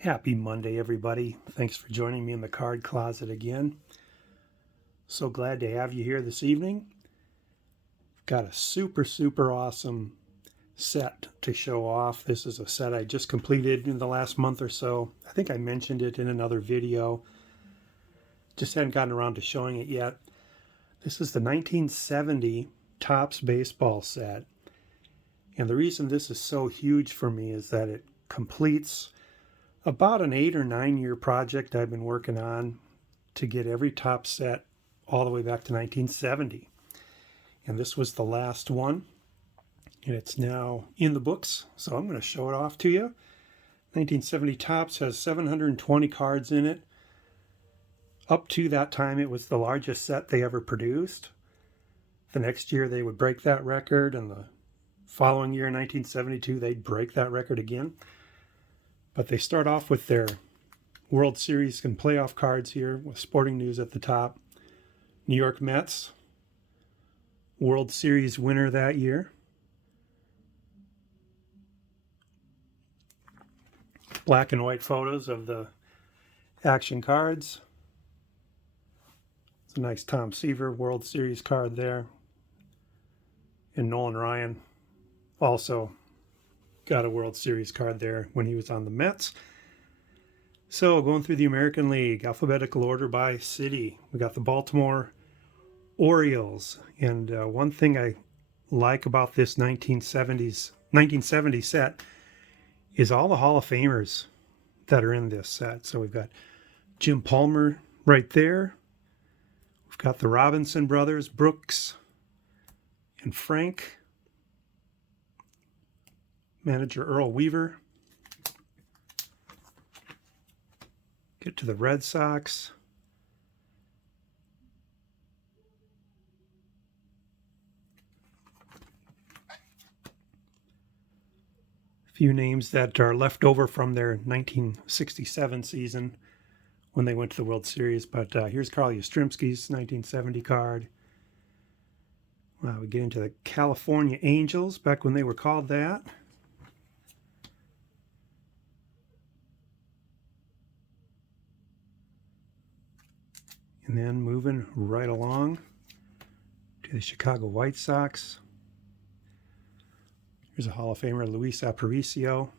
Happy Monday, everybody. Thanks for joining me in the card closet again. So glad to have you here this evening. Got a super awesome set to show off. This is a set I just completed in the last month or so. I think I mentioned it in another video. Just hadn't gotten around to showing it yet. This is the 1970 Topps baseball set. And the reason this is so huge for me is that it completes about an 8 or 9 year project I've been working on to get every Topps set all the way back to 1970. And this was the last one. And it's now in the books, so I'm going to show it off to you. 1970 Topps has 720 cards in it. Up to that time, it was the largest set they ever produced. The next year, they would break that record, and the following year, 1972, they'd break that record again. But they start off with their World Series and playoff cards here with Sporting News at the top. New York Mets, World Series winner that year. Black and white photos of the action cards. It's a nice Tom Seaver World Series card there. And Nolan Ryan also got a World Series card there when he was on the Mets. So going through the American League, alphabetical order by city, we got the Baltimore Orioles. And one thing I like about this 1970 set is all the Hall of Famers that are in this set. So we've got Jim Palmer right there. We've got the Robinson brothers, Brooks and Frank. Manager Earl Weaver. Get to the Red Sox. A few names that are left over from their 1967 season when they went to the World Series. But here's Carl Yastrzemski's 1970 card. We get into the California Angels, back when they were called that. And then moving right along to the Chicago White Sox. Here's a Hall of Famer, Luis Aparicio.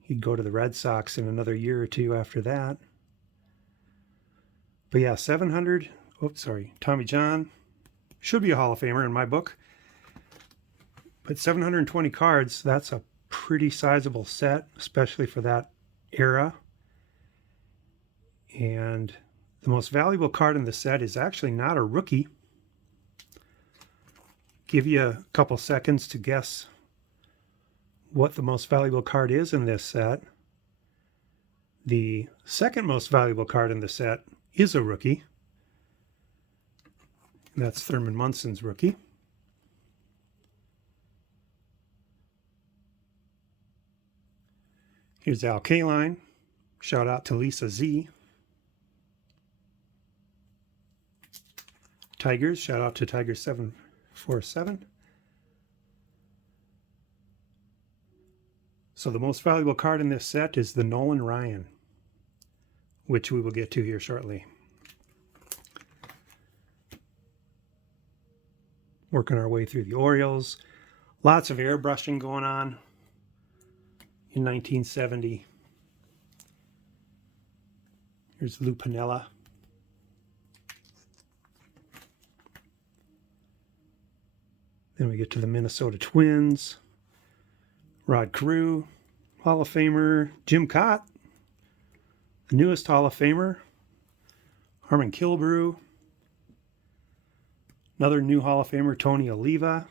He'd go to the Red Sox in another year or two after that. But yeah, 700. Tommy John. Should be a Hall of Famer in my book. But 720 cards, that's a pretty sizable set, especially for that era. And the most valuable card in the set is actually not a rookie. Give you a couple seconds to guess what the most valuable card is in this set. The second most valuable card in the set is a rookie. And that's Thurman Munson's rookie. Here's Al Kaline. Shout out to Lisa Z. Tigers, shout out to Tiger 747. So the most valuable card in this set is the Nolan Ryan, which we will get to here shortly. Working our way through the Orioles. Lots of airbrushing going on in 1970. Here's Lou Piniella. Then we get to the Minnesota Twins. Rod Carew, Hall of Famer. Jim Kaat, the newest Hall of Famer. Harmon Killebrew. Another new Hall of Famer, Tony Oliva.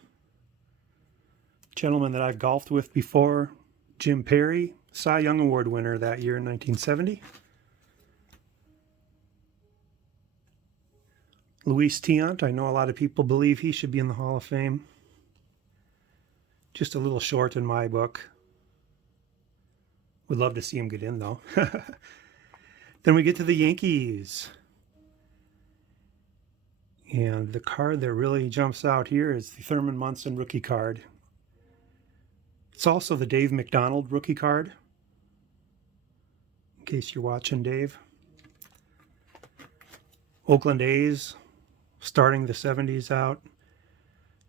Gentleman that I've golfed with before, Jim Perry, Cy Young Award winner that year in 1970. Luis Tiant, I know a lot of people believe he should be in the Hall of Fame. Just a little short in my book. Would love to see him get in, though. Then we get to the Yankees. And the card that really jumps out here is the Thurman Munson rookie card. It's also the Dave McDonald rookie card, in case you're watching, Dave. Oakland A's, starting the 70s out. You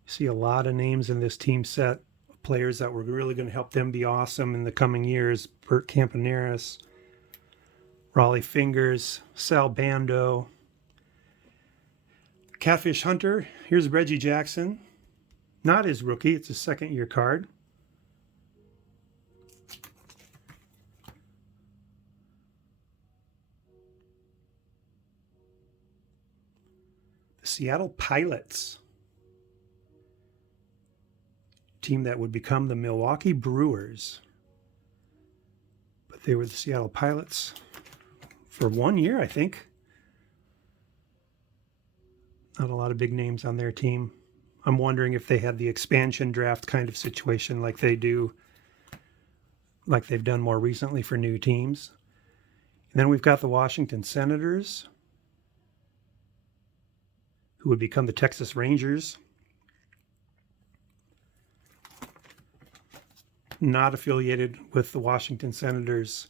see a lot of names in this team set, players that were really going to help them be awesome in the coming years. Bert Campaneris, Raleigh Fingers, Sal Bando. Catfish Hunter, here's Reggie Jackson. Not his rookie, it's his second-year card. The Seattle Pilots, team that would become the Milwaukee Brewers. But they were the Seattle Pilots for 1 year, I think. Not a lot of big names on their team. I'm wondering if they had the expansion draft kind of situation like they do, like they've done more recently for new teams. And then we've got the Washington Senators, who would become the Texas Rangers. Not affiliated with the Washington Senators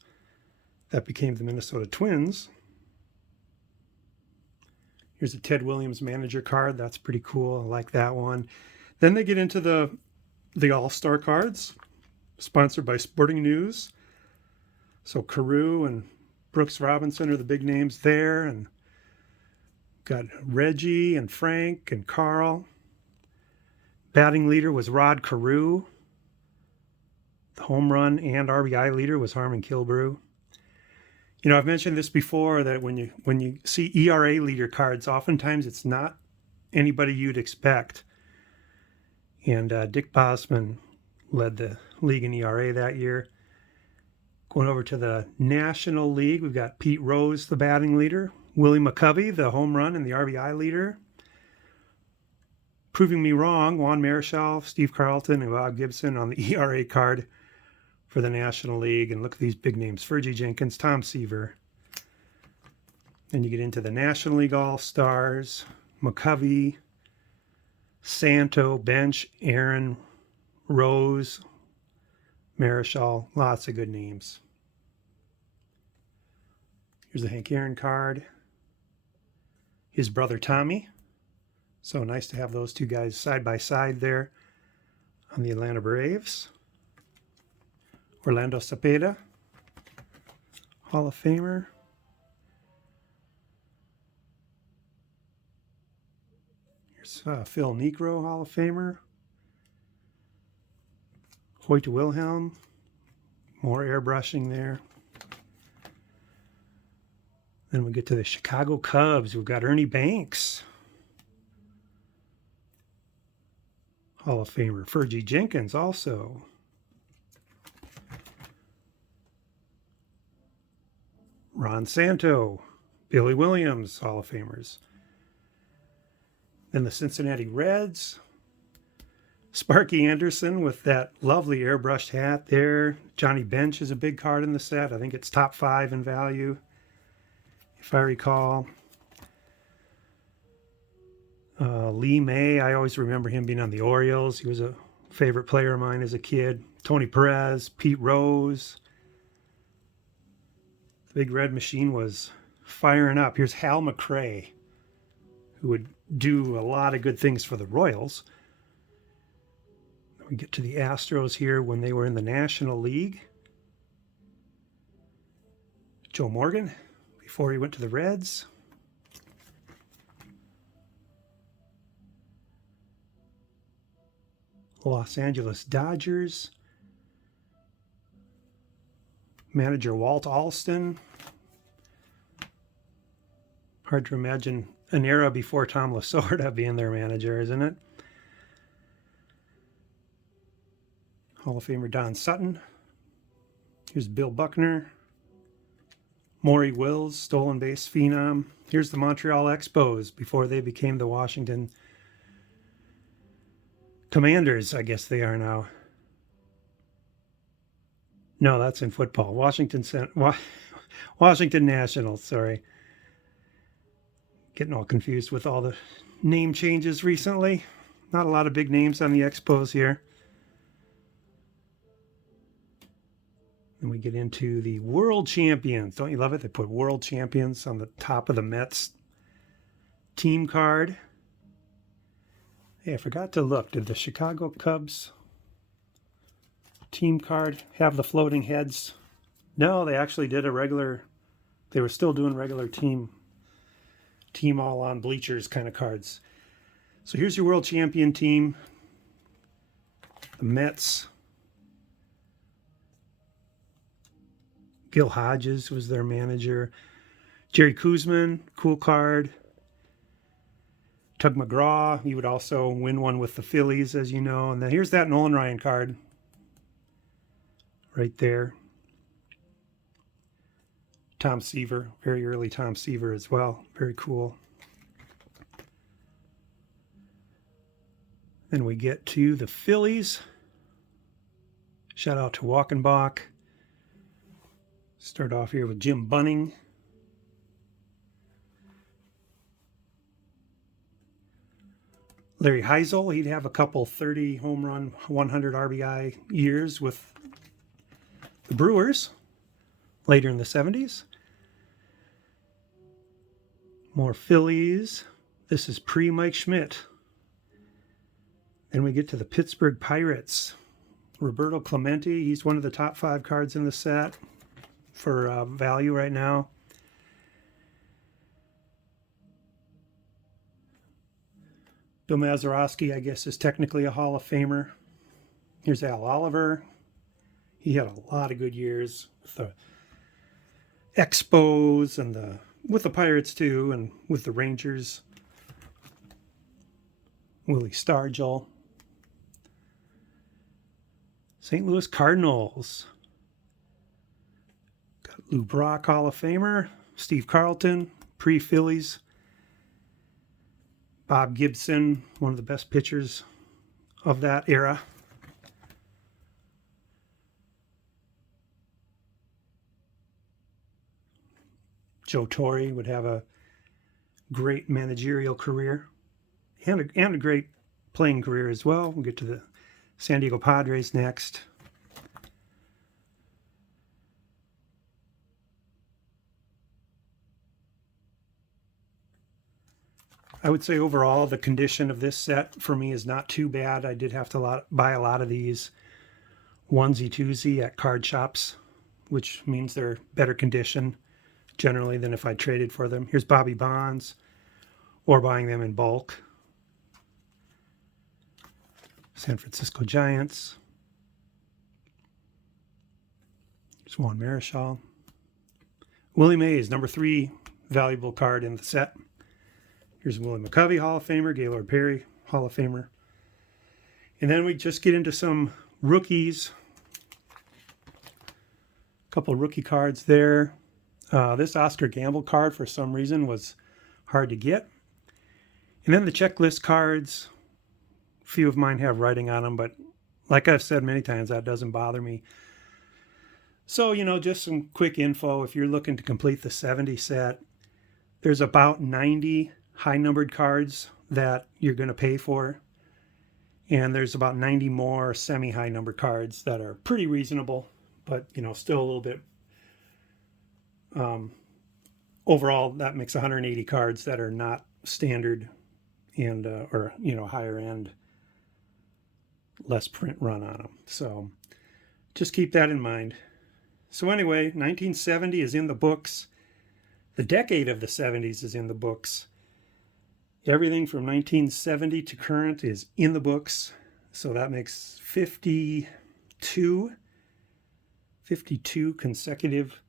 that became the Minnesota Twins. Here's a Ted Williams manager card. That's pretty cool. I like that one. Then they get into the All-Star cards, sponsored by Sporting News. So Carew and Brooks Robinson are the big names there. And got Reggie and Frank and Carl. Batting leader was Rod Carew. The home run and RBI leader was Harmon Killebrew. You know, I've mentioned this before, that when you see ERA leader cards, oftentimes it's not anybody you'd expect. And Dick Bosman led the league in ERA that year. Going over to the National League, we've got Pete Rose, the batting leader. Willie McCovey, the home run and the RBI leader. Proving me wrong, Juan Marichal, Steve Carlton, and Bob Gibson on the ERA card for the National League. And look at these big names: Fergie Jenkins, Tom Seaver. Then you get into the National League All-Stars: McCovey, Santo, Bench, Aaron, Rose, Marichal. Lots of good names. Here's a Hank Aaron card. His brother Tommy. So nice to have those two guys side by side there on the Atlanta Braves. Orlando Cepeda, Hall of Famer. Here's Phil Niekro, Hall of Famer. Hoyt Wilhelm, more airbrushing there. Then we get to the Chicago Cubs. We've got Ernie Banks, Hall of Famer. Fergie Jenkins also. Ron Santo, Billy Williams, Hall of Famers. Then the Cincinnati Reds. Sparky Anderson with that lovely airbrushed hat there. Johnny Bench is a big card in the set. I think it's top 5 in value, if I recall. Lee May, I always remember him being on the Orioles. He was a favorite player of mine as a kid. Tony Perez, Pete Rose. The Big Red Machine was firing up. Here's Hal McRae, who would do a lot of good things for the Royals. We get to the Astros here when they were in the National League. Joe Morgan, before he went to the Reds. Los Angeles Dodgers. Manager Walt Alston. Hard to imagine an era before Tom Lasorda being their manager, isn't it? Hall of Famer Don Sutton. Here's Bill Buckner. Maury Wills, stolen base phenom. Here's the Montreal Expos before they became the Washington Commanders, I guess they are now. No, that's in football. Washington Nationals, sorry. Getting all confused with all the name changes recently. Not a lot of big names on the Expos here. Then we get into the World Champions. Don't you love it? They put World Champions on the top of the Mets team card. Hey, I forgot to look. Did the Chicago Cubs team card have the floating heads? No, they actually did a regular. They were still doing regular team all on bleachers kind of cards. So here's your World Champion team. The Mets. Gil Hodges was their manager. Jerry Koosman, cool card. Tug McGraw, he would also win one with the Phillies, as you know. And then here's that Nolan Ryan card right there. Tom Seaver, very early Tom Seaver as well. Very cool. Then we get to the Phillies. Shout out to Walkenbach. Start off here with Jim Bunning. Larry Heisel, he'd have a couple 30 home run, 100 RBI years with the Brewers later in the 70s. More Phillies. This is pre-Mike Schmidt. Then we get to the Pittsburgh Pirates. Roberto Clemente, he's one of the top 5 cards in the set for value right now. Bill Mazeroski, I guess, is technically a Hall of Famer. Here's Al Oliver. He had a lot of good years with the Expos and with the Pirates too, and with the Rangers. Willie Stargell. St. Louis Cardinals. Got Lou Brock, Hall of Famer. Steve Carlton, pre-Phillies. Bob Gibson, one of the best pitchers of that era. Joe Torre would have a great managerial career and a great playing career as well. We'll get to the San Diego Padres next. I would say overall the condition of this set for me is not too bad. I did have to buy a lot of these onesie-twosie at card shops, which means they're better condition generally than if I traded for them. Here's Bobby Bonds, or buying them in bulk. San Francisco Giants. Here's Juan Marichal. Willie Mays, number 3 valuable card in the set. Here's Willie McCovey, Hall of Famer. Gaylord Perry, Hall of Famer. And then we just get into some rookies. A couple of rookie cards there. This Oscar Gamble card, for some reason, was hard to get. And then the checklist cards. A few of mine have writing on them, but like I've said many times, that doesn't bother me. So, just some quick info. If you're looking to complete the 70 set, there's about 90 high-numbered cards that you're going to pay for. And there's about 90 more semi-high numbered cards that are pretty reasonable, but, still a little bit. Overall, that makes 180 cards that are not standard and, or, higher end, less print run on them. So just keep that in mind. So anyway, 1970 is in the books. The decade of the 70s is in the books. Everything from 1970 to current is in the books. So that makes 52 consecutive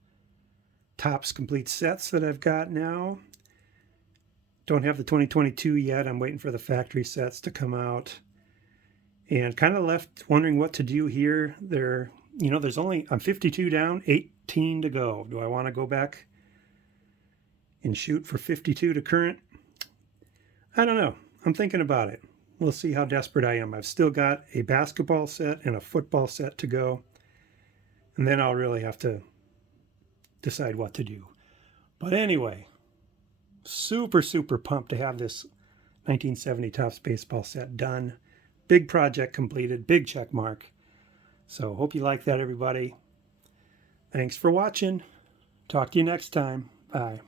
Topps complete sets that I've got now. Don't have the 2022 yet. I'm waiting for the factory sets to come out. And kind of left wondering what to do here. I'm 52 down, 18 to go. Do I want to go back and shoot for 52 to current? I don't know. I'm thinking about it. We'll see how desperate I am. I've still got a basketball set and a football set to go. And then I'll really have to decide what to do. But anyway, super pumped to have this 1970 Topps baseball set done. Big project completed, big check mark. So hope you like that, everybody. Thanks for watching. Talk to you next time. Bye.